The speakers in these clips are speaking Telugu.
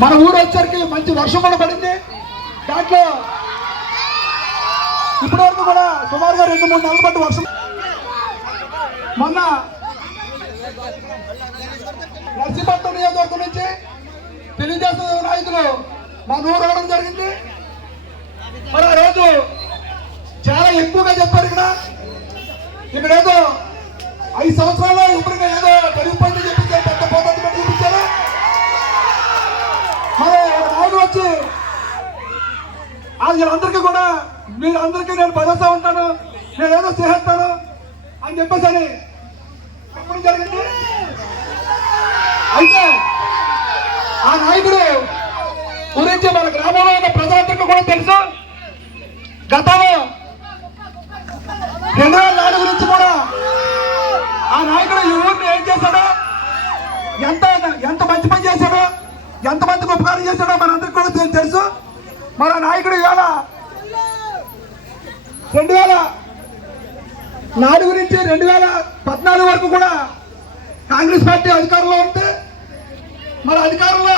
మన ఊరు వచ్చరికి మంచి వర్షం కూడా పడింది. దాంట్లో ఇప్పటి వరకు కూడా సుమారుగా 2-3 నెలల పాటు వర్షం. మొన్న నర్సీపట్నం నియోజకవర్గం నుంచి తెలుగుదేశం నాయకులు మన ఊరు రావడం జరిగింది. మరి ఆ రోజు చాలా ఎక్కువగా చెప్పారు. ఇక్కడ ఏదో 5 సంవత్సరాలు ఇప్పటికే ఏదో పెరిగిపోయింది చెప్పించారు, పెద్ద పోటీ చూపించారు. మరి నాయుడు వచ్చి వీళ్ళందరికీ కూడా మీరందరికీ నేను భరోసా ఉంటాను, నేనేదో చేస్తాను అని చెప్పేసి అని చెప్పడం జరిగింది. అయితే ఆ నాయకుడు గురించి మన గ్రామంలో ఉన్న ప్రజలందరికీ కూడా తెలుసు. గతంలో 2004 గురించి కూడా ఆ నాయకుడు ఈ ఊరిని ఏం చేశాడో, ఎంత మంచి పని చేశాడో, ఎంతమందికి ఉపకారం చేశాడో మనందరికీ కూడా తెలుసు. మన నాయకుడు ఇవాళ 2004 నుంచి 2014 వరకు కూడా కాంగ్రెస్ పార్టీ అధికారంలో ఉంటే మన అధికారంలో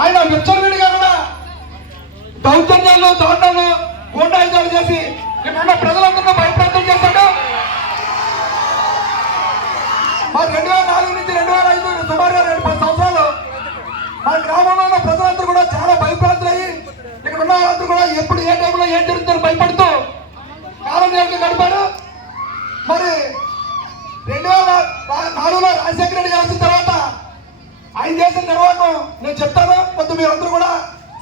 ఆయన విచ్చలవిడిగా కూడా దౌర్జన్యాలు, దారుణాలు, గూండాయిజాలు చేసి ఇక్కడ ప్రజలందరినీ భయప్రాంతం చేశాడు. మరి 2004 నుంచి 2005 సుమారుగా 10 సంవత్సరాలు మన గ్రామంలో ఉన్న ప్రజలందరూ కూడా చాలా భయప్రాంతులయ్యి ఇక్కడ ఉన్న వాళ్ళందరూ కూడా ఎప్పుడు ఏ టైంలో ఏం జరుగుతుందో భయపడుతూ కాలం గడిపారు. మరి 2004లో రాజశేఖర రెడ్డి గారు వచ్చిన తర్వాత ఆయన చేసిన నిర్వహణ నేను చెప్తాను, కొంచెం మీరందరూ కూడా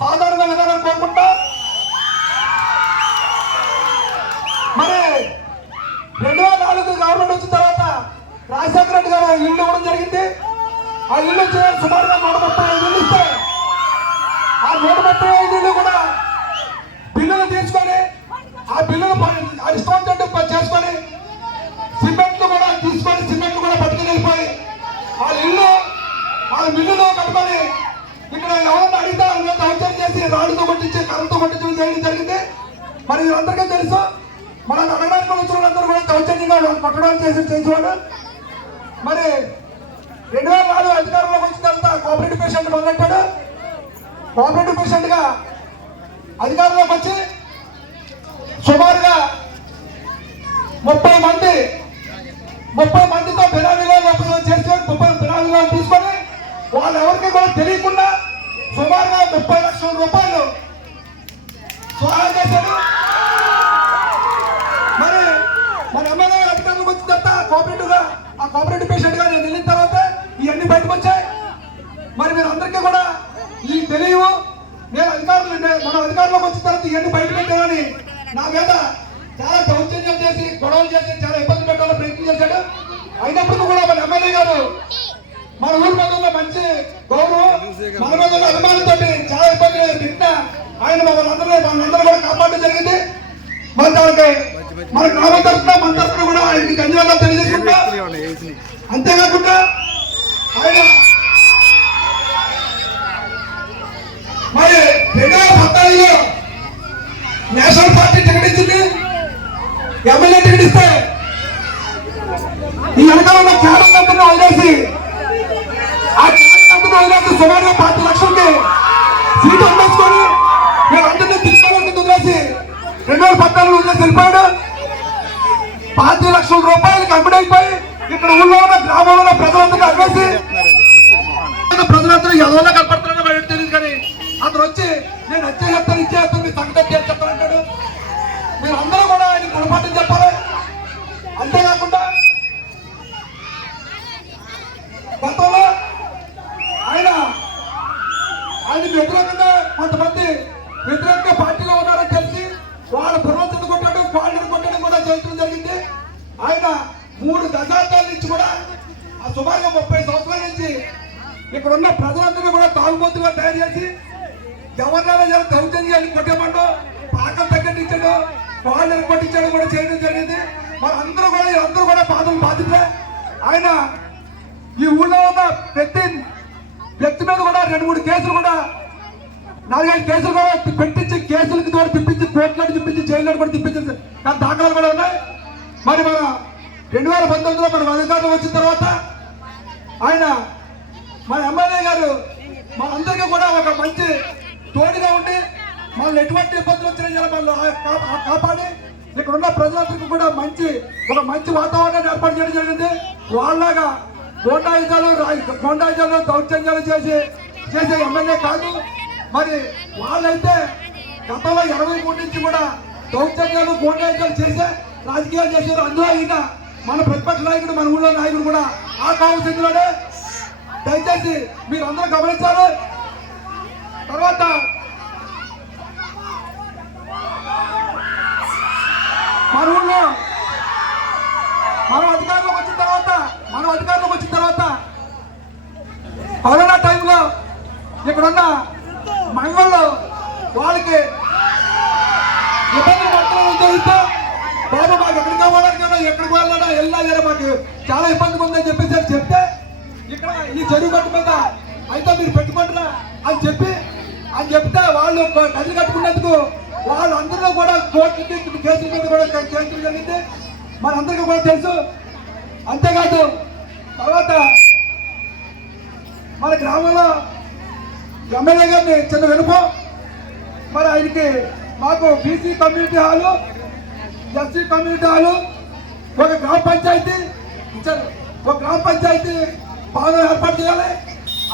సాధారణంగా వినాలని కోరుకుంటా. మరి 2004 గవర్నమెంట్ వచ్చిన తర్వాత రాజశేఖర రెడ్డి గారు ఇల్లు ఇవ్వడం జరిగింది. ఆ ఇల్లు సుమారుగా 135 ఇల్లు ఇస్తే ఆ 135 ఇల్లు కూడా బిల్లులు తీసుకొని ఆ బిల్లులు ఇష్టం చేసుకొని సిమెంట్లు కూడా తీసుకొని సిమెంట్లు కూడా పట్టుకుని వెళ్ళిపోయి ఆ మిల్లులో కట్టుకొని ఇక్కడ ఎవరన్నా అడిగితే దౌర్జన్యం చేసి రాళ్ళతో కొట్టించి కర్రతో కొట్టించడం చేయడం జరిగింది. మరి వీళ్ళందరికీ తెలుసు. మన అడగడానికి వచ్చిన వాళ్ళందరూ కూడా దౌర్జన్యంగా కొట్టడానికి చేసేవాడు. మరి 2004 అధికారంలోకి వచ్చిన తర్వాత కోఆపరేటివ్ పేషెంట్ మొదలెట్టాడు. కోఆపరేటివ్ పేషెంట్ గా అధికారంలోకి వచ్చి సుమారుగా 30 మందితో బినామీలో చేసి 30 బినామీలో తీసుకొని వాళ్ళు ఎవరికి కూడా తెలియకుండా సుమారుగా 30 లక్షల రూపాయలు సహాయం చేశాడు. మరి మన ఎమ్మెల్యే అధికారులకు వచ్చిన తర్వాత ఆ కోఆపరేటివ్ పేషెంట్ గా నేను వెళ్ళిన తర్వాత ఇవన్నీ బయటకు వచ్చాయి. మరి మీరు అందరికీ కూడా ఈ తెలియవు, నేను మన అధికారంలోకి వచ్చిన తర్వాత ఇవన్నీ బయట పెట్టామని నా మీద చాలా దౌర్జన్యం చేసి గొడవలు చేసి చాలా ఇబ్బంది పెట్టాలని ప్రయత్నం చేశాడు. అయినప్పుడు కూడా మన ఎమ్మెల్యే గారు మన ఊరి మీద మంచి గౌరవం, మన మీద అభిమానంతో చాలా ఇబ్బంది పెట్టినా ఆయన మనందరూ కూడా కాపాడడం జరిగింది. మన దానికి మన గ్రామం తరఫున మన తరఫున కూడా ఆయనకి ధన్యవాదాలు తెలియజేసుకుంటా. అంతేకాకుండా ఆయన మరి 2014లో నేషనల్ పార్టీ టికెట్ ఇచ్చింది, ఎమ్మెల్యే టికెట్ ఇస్తే ఈ వెనకాల ఉన్న క్యాడర్లందరినీ వదిలేసి సుమారుగా 10 లక్షలకి సీటు అందేసుకొని వీళ్ళందరినీ తీసుకోవాలని వదిలేసి 2014 వదిలేసి వెళ్ళిపోయాడు. 10 లక్షల రూపాయలకి అమ్ముడైపోయి ఇక్కడ ఊళ్ళో ఉన్న గ్రామంలో ఉన్న ప్రజలందరికీ అమ్మేసి ప్రజలందరూ ఎవరైనా కనపడుతున్నారో బయట తెలియదు. కానీ అతను వచ్చి నేను ఇచ్చేస్తాను మీ సంగతి చెప్పాలంటాడు. మీరు అందరూ కూడా ఆయన గుణపాఠం చెప్పాలి. అంతేకాకుండా గతంలో ఆయనకు వ్యతిరేకంగా కొంతమంది వ్యతిరేక పార్టీలో ఉన్నారని తెలిసి వాళ్ళ పురోగతిని కొట్టడం, క్వాలిటీని కొట్టడం కూడా చేయడం జరిగింది. ఆయన 3 దశాబ్దాల నుంచి కూడా ఆ సుమారుగా 30 సంవత్సరాల నుంచి ఇక్కడ ఉన్న ప్రజలందరినీ కూడా తాగుబోతుగా తయారు చేసి ఎవరినైనా దౌర్జన్యాన్ని కొట్టేమంటూ పాకలు తగ్గట్టించడం, క్వాలిటీని కొట్టించడం కూడా చేయడం జరిగింది. అందరూ కూడా బాధితులే. ఆయన ఈ ఊళ్ళో ఉన్న వ్యక్తి మీద కూడా 2-3 కేసులు కూడా 4-5 కేసులు కూడా పెట్టించి కేసులకి కూడా తిప్పించి కోర్టులను తిప్పించి జైల్లో కూడా తిప్పించింది దాఖలాలు కూడా ఉన్నాయి. మరి మన 2019లో మన అధికారులు వచ్చిన తర్వాత ఆయన మన ఎమ్మెల్యే గారు మనందరికీ కూడా ఒక మంచి తోడుగా ఉండి మనల్ని ఎటువంటి ఇబ్బందులు వచ్చినా మనల్ని కాపాడి ఇక్కడ ఉన్న ప్రజలందరికీ కూడా ఒక మంచి వాతావరణాన్ని ఏర్పాటు చేయడం జరిగింది. వాళ్ళలాగా గోండాయిజాలు దౌర్జన్యాలు చేసే ఎమ్మెల్యే కాదు. మరి వాళ్ళైతే గతంలో 23 నుంచి కూడా దౌర్జన్యాలు గోండాయిజాలు చేసే రాజకీయాలు చేశారు. అందులో ఈయన మన ప్రతిపక్ష నాయకుడు, మన ఊళ్ళో నాయకుడు కూడా ఆ కావాల్సిందిలోనే. దయచేసి మీరు అందరూ గమనించాలి. తర్వాత మన ఊళ్ళో మనం అధికారంలోకి వచ్చిన తర్వాత కరోనా టైంలో ఇక్కడున్న మహిళలు వాళ్ళకి ఇబ్బందులు పడుతున్న ఉద్యోగిస్తూ బాబు మాకు ఎక్కడికి వెళ్ళాలన్నా వెళ్ళినా మాకు చాలా ఇబ్బందిగా ఉందని చెప్పేసి చెప్తే ఇక్కడ ఈ చెరువు గట్టు మీద అయితే మీరు పెట్టుకుంటారా అని చెప్తే వాళ్ళు గది కట్టుకున్నందుకు వాళ్ళందరూ కూడా కోర్టుకి కేసుల మీద కూడా కేసులు జరిగింది మనందరికీ కూడా తెలుసు. అంతేకాదు తర్వాత మన గ్రామంలో ఎమ్మెల్యే గారిని చిన్న వినుపు, మరి ఆయనకి మాకు BC community hall, SC community hall, ఒక గ్రామ పంచాయతీ ఇచ్చారు. ఒక గ్రామ పంచాయతీ భవనం ఏర్పాటు చేయాలి.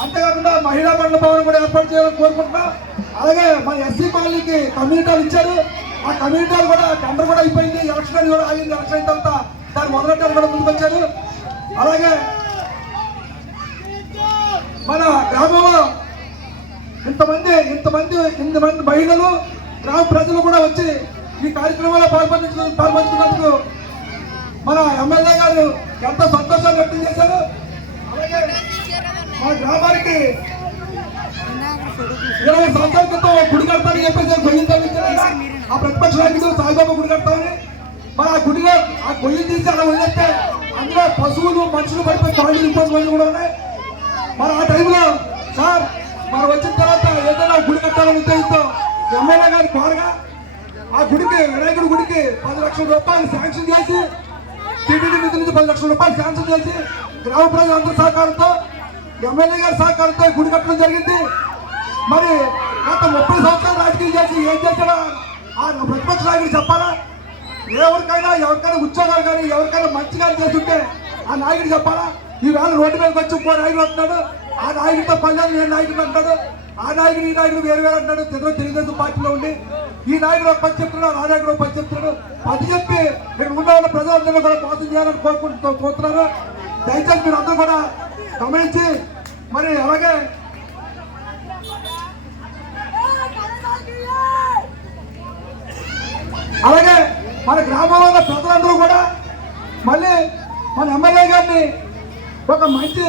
అంతేకాకుండా మహిళా మండల భవనం కూడా ఏర్పాటు చేయాలని కోరుకుంటున్నాం. అలాగే మన ఎస్సీ కాలనీకి కమ్యూనిటీలు ఇచ్చారు. ఆ కమ్యూనిటీలు కూడా టెండర్ కూడా అయిపోయింది. ఎలక్షన్ కూడా ఆగింది. ఎలక్షన్ అయిన తర్వాత దాన్ని మొదలెట్టారు కూడా ముందుకు వచ్చారు. అలాగే మన గ్రామంలో ఇంతమంది మహిళలు గ్రామ ప్రజలు కూడా వచ్చి ఈ కార్యక్రమంలో పాల్పంచుకున్నందుకు మన ఎమ్మెల్యే గారు ఎంతో సంతోషాలు వ్యక్తం చేశారు. అలాగే మా గ్రామానికి 20 సంవత్సరాల క్రితం గుడి కడతానని చెప్పేసి గొయ్యి తవ్వించారు. ఆ ప్రతిపక్ష నాయకుడు సాయిబాబా గుడి కడతామని మరి ఆ గొయ్యి తీసి అలా వదిలేస్తే అందులో పశువులు మనుషులు పడిపోయి కాళ్ళు ఇబ్బందులు కూడా ఉన్నాయి. మరి ఆ టైంలో సార్ మరి వచ్చిన తర్వాత ఏదైనా గుడి కట్టాలని ఉద్దేశంతో ఎమ్మెల్యే గారు కోరగా ఆ గుడికి వినాయకుడి గుడికి 10 లక్షల రూపాయలు శాంక్షన్ చేసి టీటీడీ నిధుల నుంచి 10 లక్షల రూపాయలు శాంక్షన్ చేసి గ్రామ ప్రజలందరి సహకారంతో ఎమ్మెల్యే గారి సహకారంతో గుడి కట్టడం జరిగింది. మరి గత 30 సంవత్సరాలు రాజకీయం చేసి ఏం చేశాడో ఆ ప్రతిపక్ష నాయకుడు చెప్పాలా? ఎవరికైనా ఉద్యోగాలు కానీ ఎవరికైనా మంచి కానీ చేస్తుంటే ఆ నాయకుడు చెప్పాలా? ఈవేళ రోడ్డు మీదకి వచ్చి ఇంకో నాయకుడు అంటున్నాడు, ఆ నాయకుడితో పల్లెలు నేను నాయకుడు అంటాడు, ఆ నాయకుడు ఈ నాయకుడు వేరు అంటాడు. తెలుగుదేశం పార్టీలో ఉండి ఈ నాయకుడు ఒక పని చెప్తున్నాడు, ఆ నాయకుడు ఒక పని చెప్తున్నాడు. అది చెప్పి ఇక్కడ ఉన్న ప్రజలందరూ కూడా మోసం చేయాలని కోరుతున్నారు. దయచేసి మీరు అందరూ కూడా గమనించి మరి అలాగే మన గ్రామంలో ఉన్న ప్రజలందరూ కూడా మళ్ళీ మన ఎమ్మెల్యే గారిని ఒక మంచి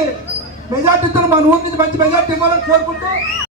మెజార్టీతో మన ఊరి నుంచి మంచి మెజార్టీ ఇవ్వాలని కోరుకుంటూ